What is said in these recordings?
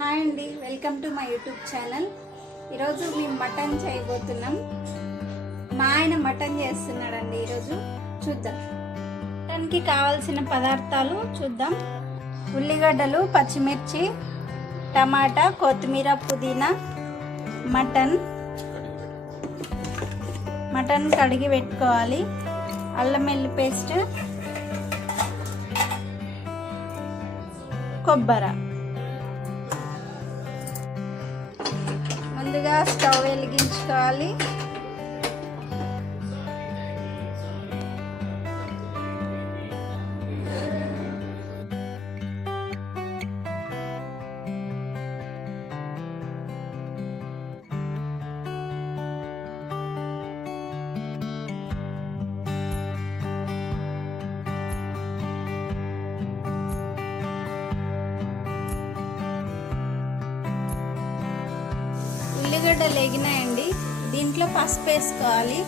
Hi అండి, welcome to my YouTube channel. ఈరోజు మేము మటన్ చేయబోతున్నాం. మా ఆయన మటన్ చేస్తున్నాడండి. ఈరోజు చూద్దాం. మటన్కి కావాల్సిన పదార్థాలు చూద్దాం. ఉల్లిగడ్డలు, పచ్చిమిర్చి, టమాటా, కొత్తిమీర, పుదీనా, మటన్ కడిగి పెట్టుకోవాలి. అల్లం వెల్లుల్లి పేస్ట్, కొబ్బరి. ముందుగా స్టవ్ వెలిగించుకోవాలి. ఉల్లిగడ్డలు వేగినాయండి. దీంట్లో పసుపు వేసుకోవాలి.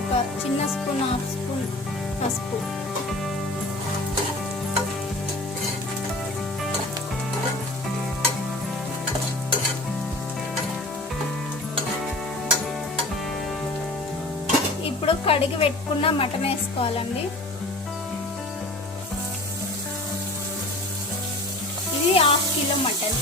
ఒక చిన్న స్పూన్, హాఫ్ స్పూన్ పసుపు. ఇప్పుడు కడిగి పెట్టుకున్న మటన్ వేసుకోవాలండి. ఇది 1/2 కిలో మటన్.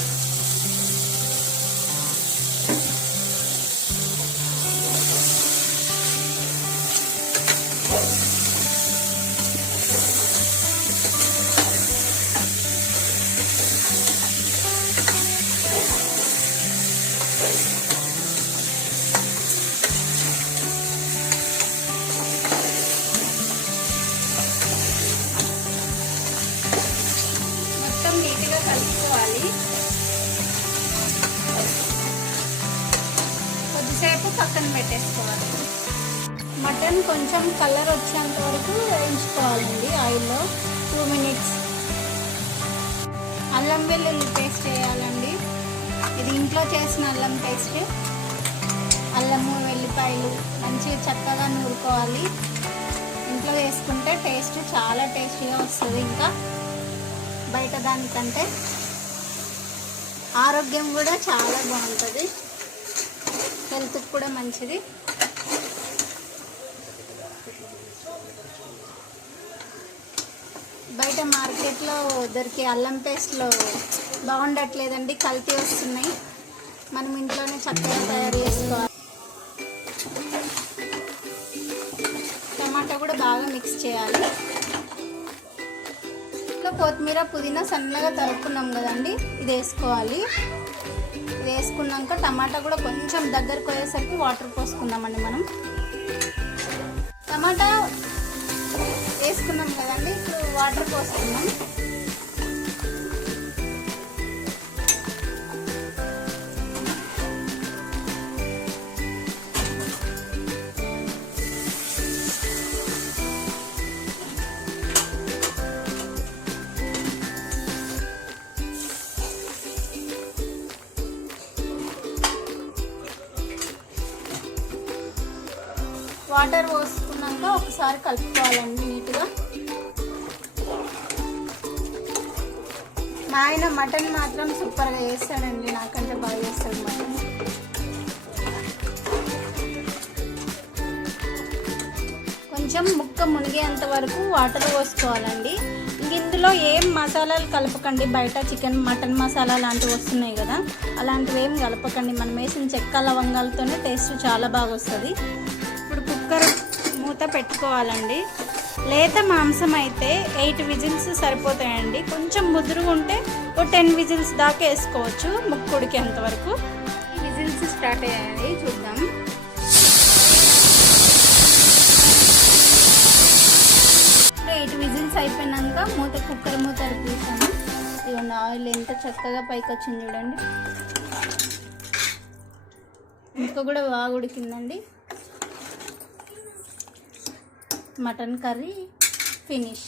మొత్తం నీట్గా కలుపుకోవాలి. కొద్దిసేపు పక్కన పెట్టేసుకోవాలి. మటన్ కొంచెం కలర్ వచ్చేంత వరకు వేయించుకోవాలండి ఆయిల్లో. 2 మినిట్స్. అల్లం వెల్లుల్లి పేస్ట్ వేయాలండి. ఇది ఇంట్లో చేసిన అల్లం పేస్ట్. అల్లము, వెల్లిపాయలు మంచిగా చక్కగా నూరుకోవాలి. ఇంట్లో వేసుకుంటే టేస్ట్ చాలా టేస్టీగా వస్తుంది. ఇంకా బయట దానికంటే ఆరోగ్యం కూడా చాలా బాగుంటుంది. హెల్త్కి కూడా మంచిది. బయట మార్కెట్లో దొరికే అల్లం పేస్ట్లో బాగుండట్లేదండి, కల్తీ వస్తున్నాయి. మనం ఇంట్లోనే చక్కగా తయారు చేసుకోవాలి. టమాటా కూడా బాగా మిక్స్ చేయాలి. ఇంట్లో కొత్తిమీర, పుదీనా సన్నగా తరుక్కున్నాం కదండి, ఇది వేసుకోవాలి. ఇది వేసుకున్నాక టమాటా కూడా కొంచెం దగ్గరకు పోయేసరికి వాటర్ పోసుకుందామండి. మనం టమాటా వేసుకున్నాం కదండి, ఇప్పుడు వాటర్ పోసుకున్నాం. వాటర్ పోసుకున్నాక ఒకసారి కలుపుకోవాలండి నీట్గా. మా ఆయన మటన్ మాత్రం సూపర్గా చేస్తాడండి, నాకంటే బాగా చేస్తాడు మటన్. కొంచెం ముక్క మునిగేంత వరకు వాటర్ పోసుకోవాలండి. ఇందులో ఏం మసాలాలు కలపకండి. బయట చికెన్, మటన్ మసాలా లాంటివి వస్తున్నాయి కదా, అలాంటివి ఏం కలపకండి. మనం వేసిన చెక్క లవంగాలతోనే టేస్ట్ చాలా బాగా వస్తుంది. ఇప్పుడు కుక్కర్ మూత పెట్టుకోవాలండి. లేత మాంసం అయితే 8 విజిల్స్ సరిపోతాయండి. కొంచెం ముదురుగా ఉంటే ఒక 10 విజిల్స్ దాకా వేసుకోవచ్చు, ముక్కు ఉడికేంత వరకు. విజిల్స్ స్టార్ట్ అయ్యాయి, చూద్దాం. ఇప్పుడు 8 విజిల్స్ అయిపోయినాక కుక్కర్ మూత తీసాము. ఇదిగోండి, ఆయిల్ ఎంత చక్కగా పైకి వచ్చింది చూడండి. ముక్క కూడా బాగా ఉడికిందండి. Mutton curry finish.